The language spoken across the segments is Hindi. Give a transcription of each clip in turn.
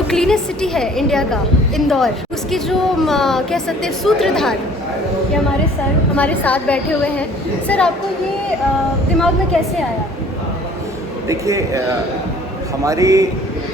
जो क्लीनेस्ट सिटी है इंडिया का, इंदौर, उसके जो कह सकते हैं सूत्रधार, ये हमारे सर हमारे साथ बैठे हुए हैं। सर, आपको ये दिमाग में कैसे आया? देखिए, हमारी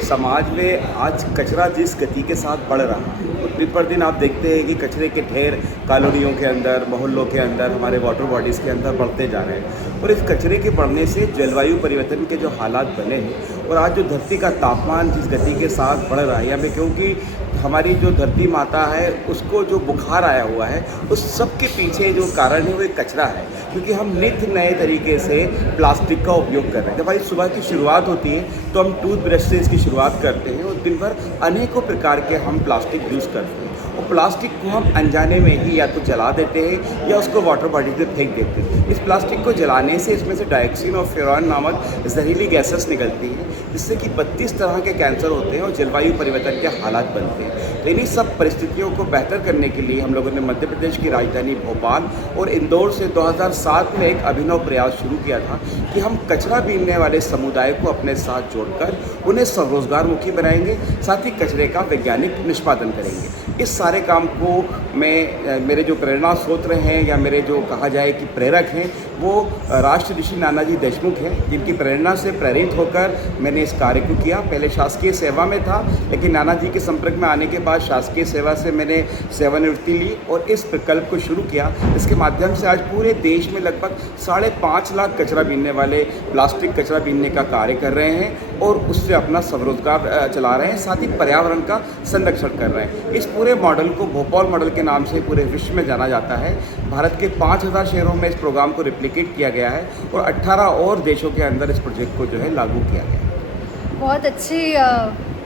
समाज में आज कचरा जिस गति के साथ बढ़ रहा है, दिन पर दिन आप देखते हैं कि कचरे के ढेर कॉलोनियों के अंदर, मोहल्लों के अंदर, हमारे वाटर बॉडीज़ के अंदर बढ़ते जा रहे हैं। और इस कचरे के बढ़ने से जलवायु परिवर्तन के जो हालात बने हैं और आज जो धरती का तापमान जिस गति के साथ बढ़ रहा है, या मैं क्योंकि हमारी जो धरती माता है उसको जो बुखार आया हुआ है, उस सब के पीछे जो कारण है वो एक कचरा है। क्योंकि हम नित्य नए तरीके से प्लास्टिक का उपयोग कर रहे हैं। जब हमारी सुबह की शुरुआत होती है तो हम टूथब्रश से इसकी शुरुआत करते हैं और दिन भर अनेकों प्रकार के हम प्लास्टिक यूज़ करते हैं। और प्लास्टिक को हम अनजाने में ही या तो जला देते हैं या उसको वाटर बॉडीज में फेंक देते हैं। इस प्लास्टिक को जलाने से इसमें से डाइऑक्सिन और फ्यूरान नामक जहरीली गैसेस निकलती हैं, जिससे कि 32 तरह के कैंसर होते हैं और जलवायु परिवर्तन के हालात बनते हैं। तो इन्हीं सब परिस्थितियों को बेहतर करने के लिए हम लोगों ने मध्य प्रदेश की राजधानी भोपाल और इंदौर से 2007 में एक अभिनव प्रयास शुरू किया था कि हम कचरा बीनने वाले समुदाय को अपने साथ जोड़कर उन्हें स्वरोजगारमुखी बनाएंगे, साथ ही कचरे का वैज्ञानिक निष्पादन करेंगे। इस सारे काम को मेरे जो प्रेरणा स्रोत हैं या मेरे जो कहा जाए कि प्रेरक हैं, वो राष्ट्र ऋषि नानाजी देशमुख हैं, जिनकी प्रेरणा से प्रेरित होकर मैंने इस कार्य को किया। पहले शासकीय सेवा में था, लेकिन नानाजी के संपर्क में आने के बाद शासकीय सेवा से मैंने सेवानिवृत्ति ली और इस प्रकल्प को शुरू किया। इसके माध्यम से आज पूरे देश में लगभग 5.5 लाख कचरा बीनने वाले प्लास्टिक कचरा बीनने का कार्य कर रहे हैं और उससे अपना स्वरोजगार चला रहे हैं, साथ ही पर्यावरण का संरक्षण कर रहे हैं। इस पूरे मॉडल को भोपाल मॉडल के नाम से पूरे विश्व में जाना जाता है। भारत के 5000 शहरों में इस प्रोग्राम को रिप्लिकेट किया गया है और 18 और देशों के अंदर इस प्रोजेक्ट को जो है लागू किया गया है। बहुत अच्छी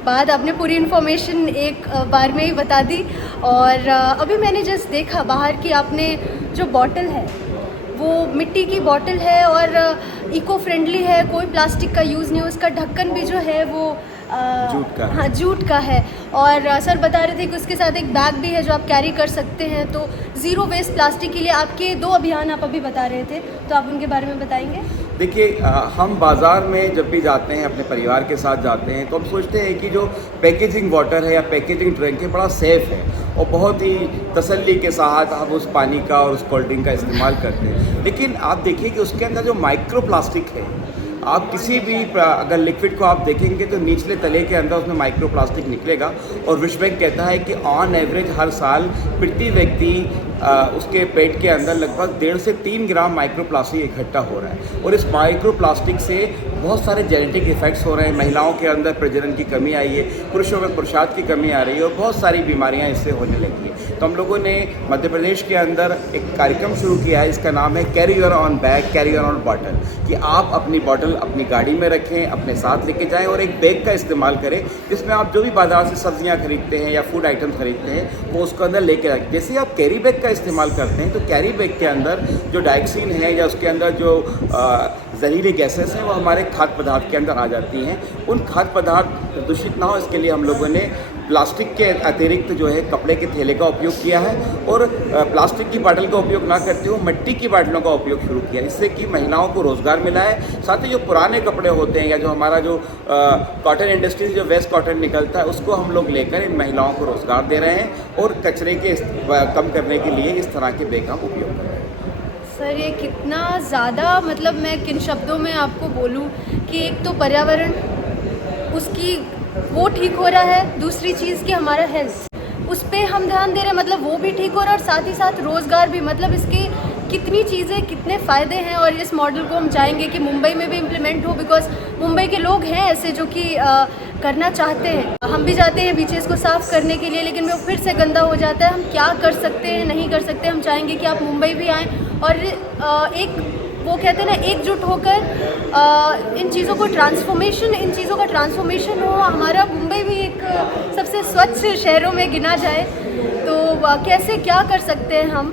बात, आपने पूरी इन्फॉर्मेशन एक बार में ही बता दी। और अभी मैंने जस्ट देखा बाहर की, आपने जो बॉटल है वो मिट्टी की बॉटल है और इको फ्रेंडली है, कोई प्लास्टिक का यूज़ नहीं है। उसका ढक्कन भी जो है वो जूट का, हाँ, जूट का है। और सर बता रहे थे कि उसके साथ एक बैग भी है जो आप कैरी कर सकते हैं। तो ज़ीरो वेस्ट प्लास्टिक के लिए आपके 2 अभियान आप अभी बता रहे थे, तो आप उनके बारे में बताएंगे? देखिए, हम बाज़ार में जब भी जाते हैं, अपने परिवार के साथ जाते हैं, तो हम सोचते हैं कि जो पैकेजिंग वाटर है या पैकेजिंग ड्रिंक है बड़ा सेफ़ है और बहुत ही तसल्ली के साथ हम उस पानी का और उस कोल्ड ड्रिंक का इस्तेमाल करते हैं। लेकिन आप देखिए कि उसके अंदर जो माइक्रो प्लास्टिक है, आप किसी भी अगर लिक्विड को आप देखेंगे तो निचले तले के अंदर उसमें माइक्रो प्लास्टिक निकलेगा। और विश्व बैंक कहता है कि ऑन एवरेज हर साल प्रति व्यक्ति उसके पेट के अंदर लगभग 1.5 से 3 ग्राम माइक्रो प्लास्टिक इकट्ठा हो रहा है। और इस माइक्रो प्लास्टिक से बहुत सारे जेनेटिक इफेक्ट्स हो रहे हैं। महिलाओं के अंदर प्रजनन की कमी आई है, पुरुषों में पुरुषार्थ की कमी आ रही है और बहुत सारी बीमारियां इससे होने लगी है। तो हम लोगों ने मध्य प्रदेश के अंदर एक कार्यक्रम शुरू किया है, इसका नाम है carry your on bag, carry your on bottle, कि आप अपनी बॉटल अपनी गाड़ी में रखें, अपने साथ लेके जाएं और एक बैग का इस्तेमाल करें, जिसमें आप जो भी बाजार से सब्जियां खरीदते हैं या फूड आइटम खरीदते हैं वो उसके अंदर लेके रखें। जैसे आप कैरी बैग का इस्तेमाल करते हैं तो कैरी बैग के अंदर जो डाइऑक्सिन है या उसके अंदर जो जहरीली गैसेस हैं वो हमारे खाद्य पदार्थ के अंदर आ जाती हैं। उन खाद्य पदार्थ दूषित ना हो, इसके लिए हम लोगों ने प्लास्टिक के अतिरिक्त जो है कपड़े के थैले का उपयोग किया है और प्लास्टिक की बाटल का उपयोग ना करते हुए मिट्टी की बाटलों का उपयोग शुरू किया, इससे कि महिलाओं को रोज़गार मिला है। साथ ही जो पुराने कपड़े होते हैं या जो हमारा जो कॉटन इंडस्ट्री जो वेस्ट कॉटन निकलता है उसको हम लोग लेकर इन महिलाओं को रोज़गार दे रहे हैं और कचरे के कम करने के लिए इस तरह के बैग का उपयोग कर रहे हैं। सर, ये कितना ज़्यादा, मतलब मैं किन शब्दों में आपको बोलूं कि एक तो पर्यावरण उसकी वो ठीक हो रहा है, दूसरी चीज़ कि हमारा हेल्थ उस पर हम ध्यान दे रहे हैं, मतलब वो भी ठीक हो रहा है और साथ ही साथ रोज़गार भी। मतलब इसके कितनी चीज़ें, कितने फ़ायदे हैं। और इस मॉडल को हम चाहेंगे कि मुंबई में भी इम्प्लीमेंट हो, बिकॉज मुंबई के लोग हैं ऐसे जो कि करना चाहते हैं। हम भी जाते हैं बीचेस को साफ़ करने के लिए, लेकिन वो फिर से गंदा हो जाता है। हम क्या कर सकते हैं, नहीं कर सकते। हम चाहेंगे कि आप मुंबई भी आएँ और एक वो कहते हैं ना, एकजुट होकर इन चीज़ों का ट्रांसफॉर्मेशन हो। हमारा मुंबई भी एक सबसे स्वच्छ शहरों में गिना जाए, तो कैसे क्या कर सकते हैं हम?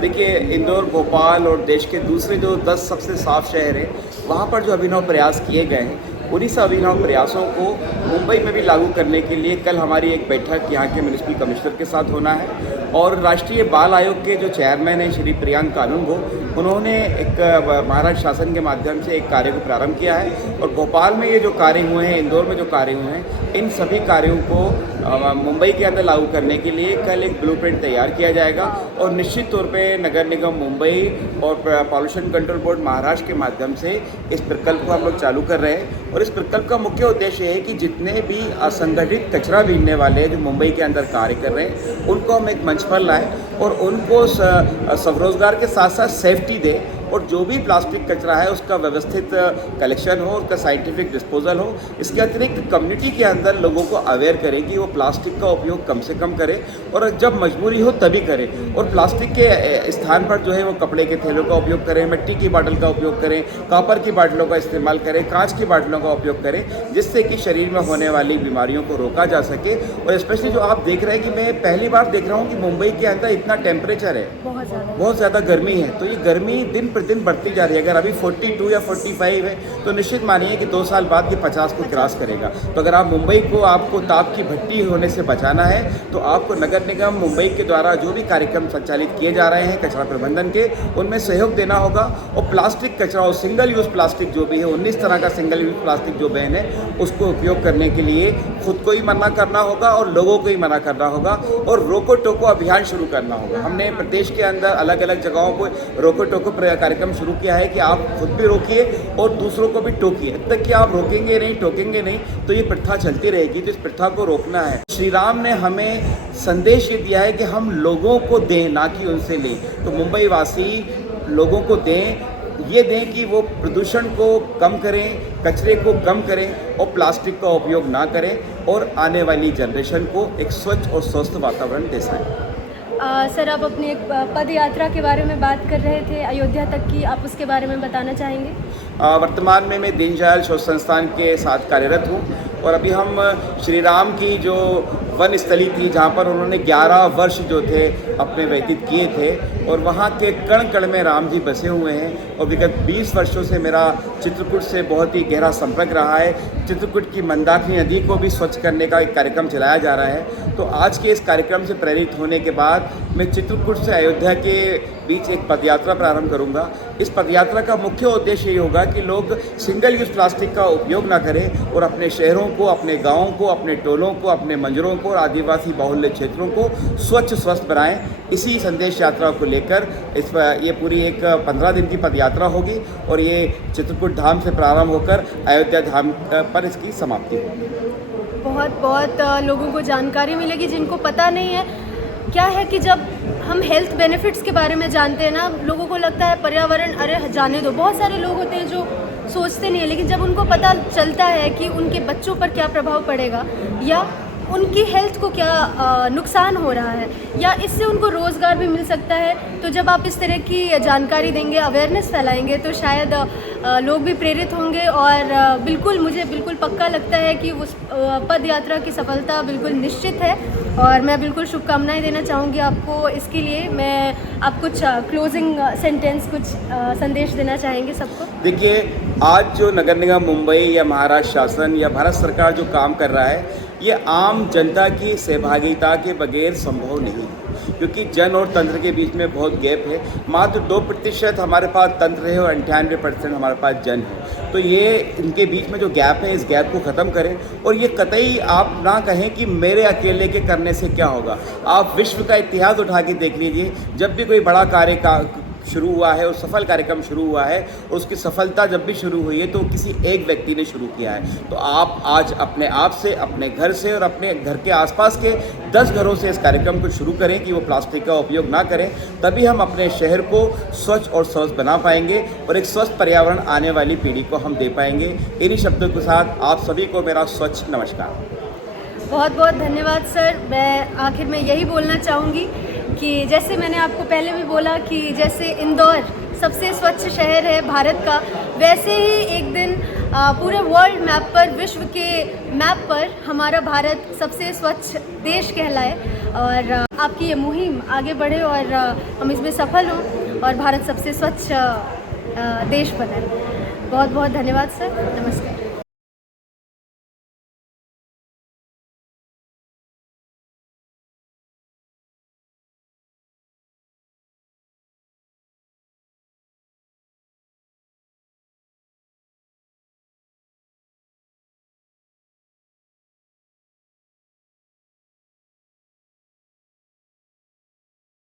देखिए, इंदौर, भोपाल और देश के दूसरे जो 10 सबसे साफ शहर हैं, वहाँ पर जो अभिनव प्रयास किए गए हैं, उन्हीं सब अभिनव प्रयासों को मुंबई में भी लागू करने के लिए कल हमारी एक बैठक यहाँ के म्यूनिसिपल कमिश्नर के साथ होना है और राष्ट्रीय बाल आयोग के जो चेयरमैन हैं श्री प्रियांक कानूनगो, उन्होंने एक महाराष्ट्र शासन के माध्यम से एक कार्य को प्रारंभ किया है और भोपाल में ये जो कार्य हुए हैं, इंदौर में जो कार्य हुए हैं, इन सभी कार्यों को मुंबई के अंदर लागू करने के लिए कल एक ब्लूप्रिंट तैयार किया जाएगा और निश्चित तौर पे नगर निगम मुंबई और पॉल्यूशन कंट्रोल बोर्ड महाराष्ट्र के माध्यम से इस प्रकल्प को हम लोग चालू कर रहे हैं और इस प्रकल्प का मुख्य उद्देश्य है कि जितने भी असंगठित कचरा बीनने वाले हैं जो मुंबई के अंदर कार्य कर रहे हैं उनको हम एक मंच पर लाएँ और उनको स्वरोजगार के साथ साथ सेफ्टी दें और जो भी प्लास्टिक कचरा है उसका व्यवस्थित कलेक्शन हो, उसका साइंटिफिक डिस्पोजल हो। इसके अतिरिक्त कम्युनिटी के अंदर लोगों को अवेयर करें कि वो प्लास्टिक का उपयोग कम से कम करें और जब मजबूरी हो तभी करें और प्लास्टिक के स्थान पर जो है वो कपड़े के थैलों का उपयोग करें, मिट्टी की बाटल का उपयोग करें, कॉपर की बाटलों का इस्तेमाल करें, कांच की बाटलों का उपयोग करें, जिससे कि शरीर में होने वाली बीमारियों को रोका जा सके। और स्पेशली जो आप देख रहे हैं कि मैं पहली बार देख रहा हूँ कि मुंबई के अंदर इतना टेम्परेचर है, बहुत ज़्यादा गर्मी है, तो ये गर्मी दिन दिन बढ़ती जा रही है। अगर अभी 42 या 45 है तो निश्चित मानिए कि 2 साल बाद ये 50 को क्रॉस करेगा। तो अगर आप मुंबई को आपको ताप की भट्टी होने से बचाना है तो आपको नगर निगम मुंबई के द्वारा जो भी कार्यक्रम संचालित किए जा रहे हैं कचरा प्रबंधन के, उनमें सहयोग देना होगा और प्लास्टिक कचरा और सिंगल यूज़ प्लास्टिक जो भी है 19 तरह का सिंगल यूज़ प्लास्टिक जो बैन है उसको उपयोग करने के लिए खुद को ही मना करना होगा और लोगों को ही मना करना होगा और रोको टोको अभियान शुरू करना होगा। हमने प्रदेश के अंदर अलग अलग जगहों पर रोको टोको कार्यक्रम शुरू किया है कि आप खुद भी रोकिए और दूसरों को भी टोकिए। जब तक कि आप रोकेंगे नहीं, टोकेंगे नहीं तो ये प्रथा चलती रहेगी। तो इस प्रथा को रोकना है। श्री राम ने हमें संदेश ये दिया है कि हम लोगों को दें, ना कि उनसे लें। तो मुंबई वासी लोगों को दें, ये दें कि वो प्रदूषण को कम करें, कचरे को कम करें और प्लास्टिक का उपयोग ना करें और आने वाली जनरेशन को एक स्वच्छ और स्वस्थ वातावरण दे सकें। सर, आप अपनी एक पद यात्रा के बारे में बात कर रहे थे अयोध्या तक की, आप उसके बारे में बताना चाहेंगे? वर्तमान में मैं दीनदयाल शोध संस्थान के साथ कार्यरत हूँ और अभी हम श्री राम की जो वन स्थली थी जहाँ पर उन्होंने 11 वर्ष जो थे अपने व्यतीत किए थे और वहाँ के कण कण में राम जी बसे हुए हैं और विगत 20 वर्षों से मेरा चित्रकूट से बहुत ही गहरा संपर्क रहा है। चित्रकूट की मंदाकिनी नदी को भी स्वच्छ करने का एक कार्यक्रम चलाया जा रहा है। तो आज के इस कार्यक्रम से प्रेरित होने के बाद मैं चित्रकूट से अयोध्या के बीच एक पदयात्रा प्रारंभ करूंगा। इस पदयात्रा का मुख्य उद्देश्य ये होगा कि लोग सिंगल यूज़ प्लास्टिक का उपयोग ना करें और अपने शहरों को, अपने गाँवों को, अपने टोलों को, अपने मंजरों को और आदिवासी बाहुल्य क्षेत्रों को स्वच्छ स्वस्थ बनाएं। इसी संदेश यात्रा को लेकर ये पूरी एक 15 दिन की पदयात्रा होगी और ये चित्रकूट धाम से प्रारंभ होकर अयोध्या धाम पर इसकी समाप्ति होगी। बहुत लोगों को जानकारी मिलेगी जिनको पता नहीं है। क्या है कि जब हम हेल्थ बेनिफिट्स के बारे में जानते हैं ना, लोगों को लगता है पर्यावरण अरे जाने दो। बहुत सारे लोग होते हैं जो सोचते नहीं है, लेकिन जब उनको पता चलता है कि उनके बच्चों पर क्या प्रभाव पड़ेगा या उनकी हेल्थ को क्या नुकसान हो रहा है या इससे उनको रोज़गार भी मिल सकता है, तो जब आप इस तरह की जानकारी देंगे, अवेयरनेस फैलाएंगे तो शायद लोग भी प्रेरित होंगे। और मुझे बिल्कुल पक्का लगता है कि उस पद यात्रा की सफलता बिल्कुल निश्चित है और मैं बिल्कुल शुभकामनाएं देना चाहूँगी आपको। इसके लिए मैं आप कुछ क्लोजिंग सेंटेंस, कुछ संदेश देना चाहेंगे सबको? देखिए, आज जो नगर निगम मुंबई या महाराष्ट्र शासन या भारत सरकार जो काम कर रहा है ये आम जनता की सहभागिता के बगैर संभव नहीं है, क्योंकि जन और तंत्र के बीच में बहुत गैप है। मात्र 2% हमारे पास तंत्र है और 98% हमारे पास जन है। तो ये इनके बीच में जो गैप है, इस गैप को ख़त्म करें और ये कतई आप ना कहें कि मेरे अकेले के करने से क्या होगा। आप विश्व का इतिहास उठा के देख लीजिए, जब भी कोई बड़ा कार्य शुरू हुआ है और सफल कार्यक्रम शुरू हुआ है और उसकी सफलता जब भी शुरू हुई है तो किसी एक व्यक्ति ने शुरू किया है। तो आप आज अपने आप से, अपने घर से और अपने घर के आसपास के 10 घरों से इस कार्यक्रम को शुरू करें कि वो प्लास्टिक का उपयोग ना करें। तभी हम अपने शहर को स्वच्छ और स्वस्थ बना पाएंगे और एक स्वस्थ पर्यावरण आने वाली पीढ़ी को हम दे पाएंगे। इन्हीं शब्दों के साथ आप सभी को मेरा स्वच्छ नमस्कार। बहुत बहुत धन्यवाद सर। मैं आखिर में यही बोलना चाहूँगी कि जैसे मैंने आपको पहले भी बोला कि जैसे इंदौर सबसे स्वच्छ शहर है भारत का, वैसे ही एक दिन पूरे वर्ल्ड मैप पर, विश्व के मैप पर हमारा भारत सबसे स्वच्छ देश कहलाए और आपकी ये मुहिम आगे बढ़े और हम इसमें सफल हों और भारत सबसे स्वच्छ देश बने। बहुत बहुत धन्यवाद सर। नमस्कार।